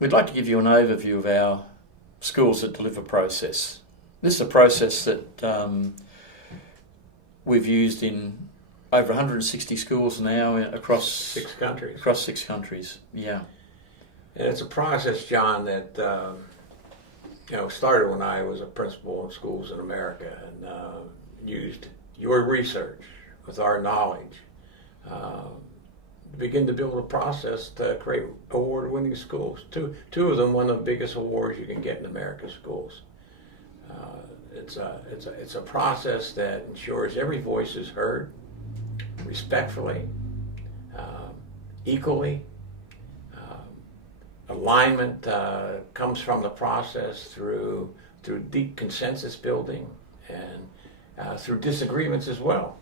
We'd like to give you an overview of our Schools that Deliver process. This is a process that we've used in over 160 schools now across 6 countries. Across 6 countries, yeah. And it's a process, John, that started when I was a principal in schools in America and used your research with our knowledge to begin to build a process to create award-winning schools. Two of them won the biggest awards you can get in America's schools. It's a process that ensures every voice is heard respectfully, equally. Alignment comes from the process through deep consensus building and through disagreements as well.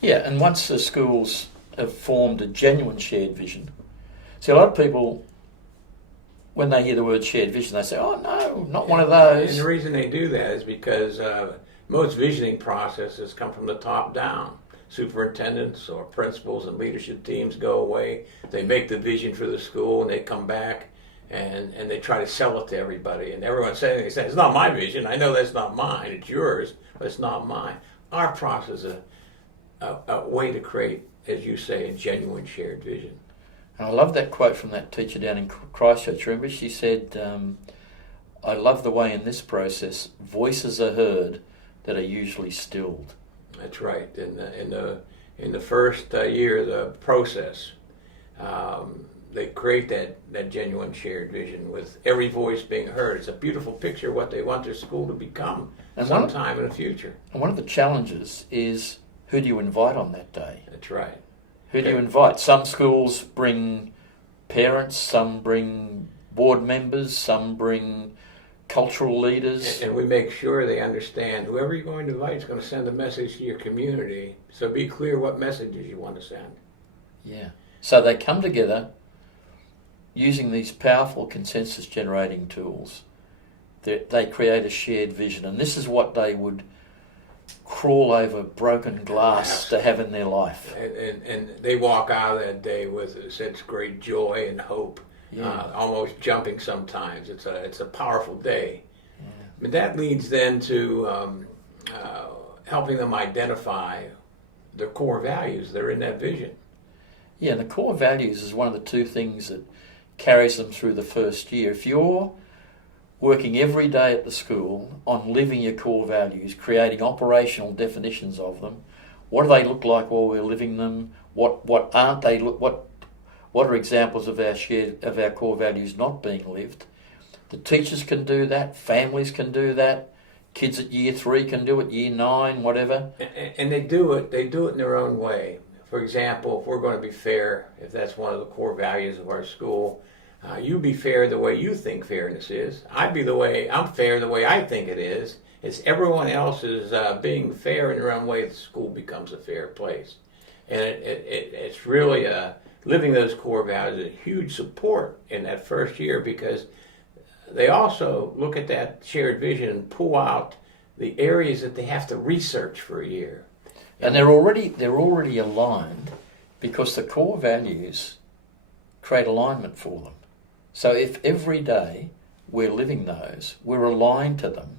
Yeah, and once the schools have formed a genuine shared vision, see, a lot of people, when they hear the word shared vision, they say, oh no, not one of those. And the reason they do that is because most visioning processes come from the top down. Superintendents or principals and leadership teams go away, they make the vision for the school, and they come back and they try to sell it to everybody. And everyone's saying, it's not my vision, I know that's not mine, it's yours, but it's not mine. Our process is a way to create, as you say, a genuine shared vision. And I love that quote from that teacher down in Christchurch. Remember, she said, I love the way in this process voices are heard that are usually stilled. That's right. In the first year of the process, they create that genuine shared vision with every voice being heard. It's a beautiful picture of what they want their school to become sometime in the future. And one of the challenges is, who do you invite on that day? That's right. Who do you invite? Some schools bring parents, some bring board members, some bring cultural leaders. And we make sure they understand whoever you're going to invite is going to send a message to your community. So be clear what messages you want to send. Yeah. So they come together using these powerful consensus generating tools. They create a shared vision, and this is what they would crawl over broken glass to have in their life. And they walk out of that day with such great joy and hope. Yeah. Almost jumping sometimes. It's a powerful day. Yeah. But that leads then to helping them identify their core values that are in that vision. Yeah, and the core values is one of the two things that carries them through the first year. If you're working every day at the school on living your core values, creating operational definitions of them, what do they look like while we're living them? What aren't they? What are examples of our core values not being lived? The teachers can do that, families can do that, kids at year 3 can do it, year 9, whatever. And they do it in their own way. For example, if we're going to be fair, if that's one of the core values of our school, you be fair the way you think fairness is. I'm fair the way I think it is. It's everyone else is being fair in their own way, the school becomes a fair place. And it's really living those core values is a huge support in that first year, because they also look at that shared vision and pull out the areas that they have to research for a year. And they're already aligned, because the core values create alignment for them. So if every day we're living those, we're aligned to them,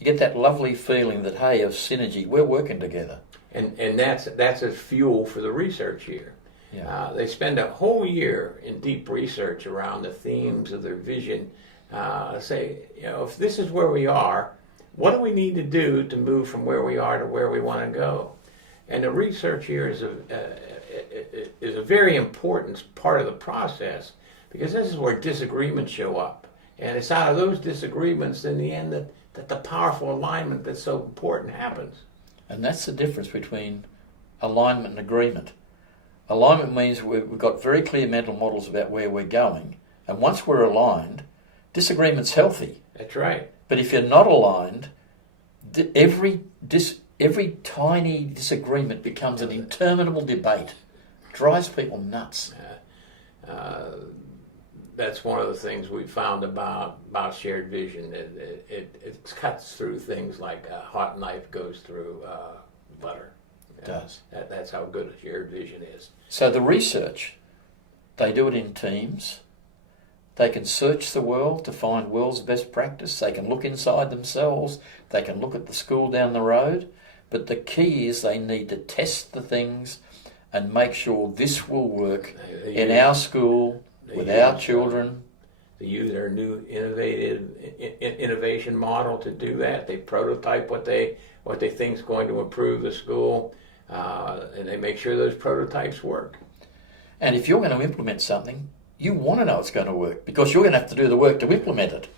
you get that lovely feeling that, hey, of synergy, we're working together. And that's a fuel for the research year. Yeah. They spend a whole year in deep research around the themes of their vision. Say, if this is where we are, what do we need to do to move from where we are to where we want to go? And the research here is a very important part of the process, because this is where disagreements show up. And it's out of those disagreements in the end that the powerful alignment that's so important happens. And that's the difference between alignment and agreement. Alignment means we've got very clear mental models about where we're going, and once we're aligned, disagreement's healthy. That's right. But if you're not aligned, every tiny disagreement becomes an interminable debate. Drives people nuts. That's one of the things we found about shared vision. It cuts through things like a hot knife goes through butter. It does. That's how good a shared vision is. So the research, they do it in teams. They can search the world to find world's best practice. They can look inside themselves. They can look at the school down the road. But the key is they need to test the things and make sure this will work in our school, with our children. They use their new innovation model to do that. They prototype what they think is going to improve the school, and they make sure those prototypes work. And if you're going to implement something, you want to know it's going to work because you're going to have to do the work to implement it.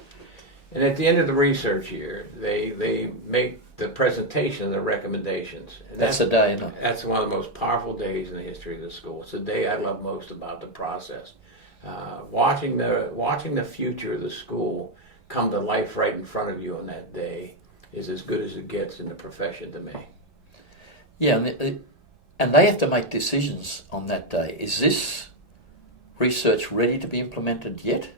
And at the end of the research year, they make the presentation of the recommendations. And that's a day, isn't it? That's one of the most powerful days in the history of the school. It's the day I love most about the process. Watching the future of the school come to life right in front of you on that day is as good as it gets in the profession to me. Yeah, and they have to make decisions on that day. Is this research ready to be implemented yet?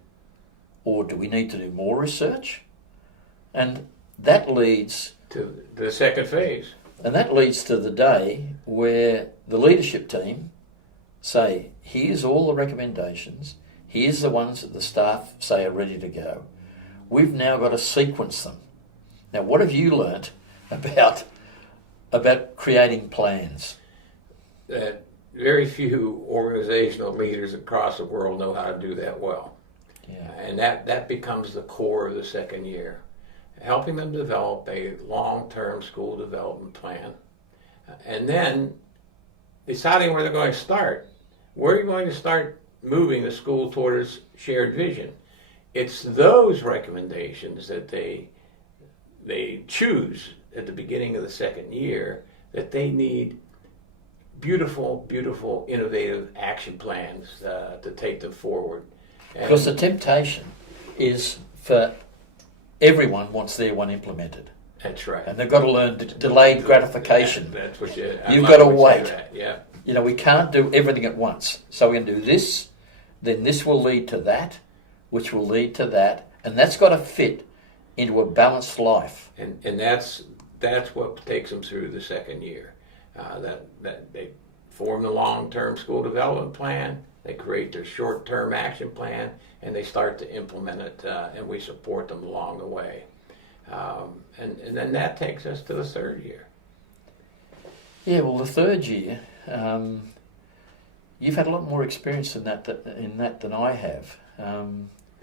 Or do we need to do more research? And that leads to the second phase. And that leads to the day where the leadership team say, here's all the recommendations, here's the ones that the staff say are ready to go. We've now got to sequence them. Now, what have you learnt about creating plans? That very few organizational leaders across the world know how to do that well. Yeah. And that becomes the core of the second year. Helping them develop a long-term school development plan. And then deciding where they're going to start. Where are you going to start moving the school towards shared vision? It's those recommendations that they choose at the beginning of the second year that they need beautiful, beautiful, innovative action plans to take them forward. Because the temptation is for everyone wants their one implemented. That's right. And they've got to learn delayed gratification. That's what you've got to wait. Yeah. You know, we can't do everything at once. So we're going to do this, then this will lead to that, which will lead to that, and that's got to fit into a balanced life. And that's what takes them through the second year. That they form the long-term school development plan, they create their short-term action plan, and they start to implement it, and we support them along the way. And then that takes us to the third year. Yeah, well, the third year, you've had a lot more experience in that than I have.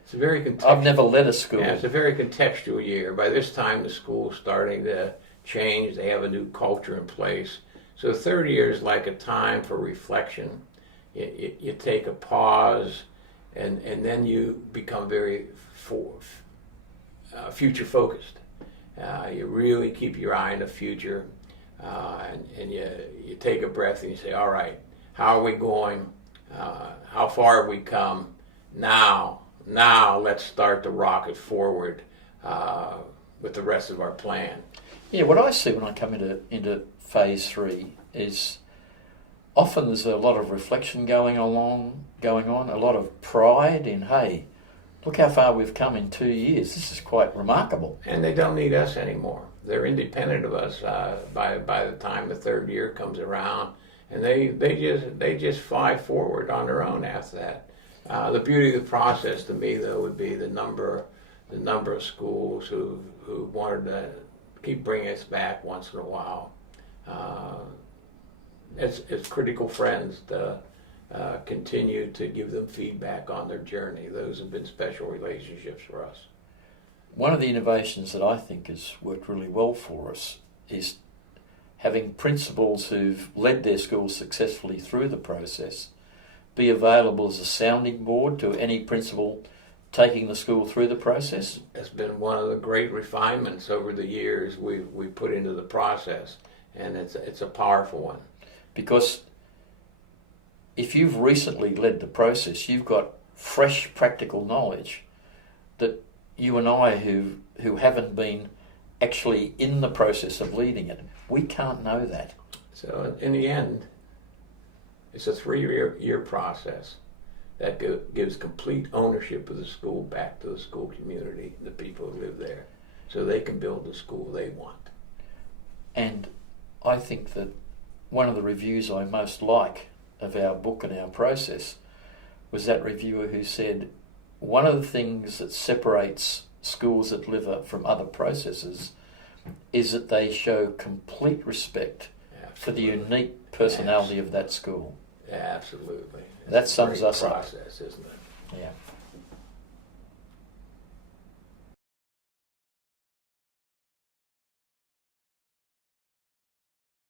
It's a very I've never led a school. Yeah, it's a very contextual year. By this time, the school's starting to change. They have a new culture in place. So the third year is like a time for reflection. You take a pause, and then you become very future focused. You really keep your eye on the future, and you take a breath and you say, all right, how are we going? How far have we come? Now let's start to rocket forward with the rest of our plan. Yeah, what I see when I come into phase 3 is often there's a lot of reflection going on, a lot of pride in, hey, look how far we've come in 2 years. This is quite remarkable. And they don't need us anymore. They're independent of us by the time the third year comes around, and they just fly forward on their own after that. The beauty of the process to me, though, would be the number of schools who wanted to keep bringing us back once in a while. As critical friends to continue to give them feedback on their journey. Those have been special relationships for us. One of the innovations that I think has worked really well for us is having principals who've led their schools successfully through the process be available as a sounding board to any principal taking the school through the process. It's been one of the great refinements over the years we put into the process, and it's a powerful one. Because if you've recently led the process, you've got fresh practical knowledge that you and I who haven't been actually in the process of leading it, we can't know that. So in the end, it's a 3-year process that gives complete ownership of the school back to the school community, the people who live there, so they can build the school they want. And I think that one of the reviews I most like of our book and our process was that reviewer who said, one of the things that separates schools that deliver from other processes is that they show complete respect for the unique personality of that school. Absolutely. That sums us up. Process, isn't it? Yeah.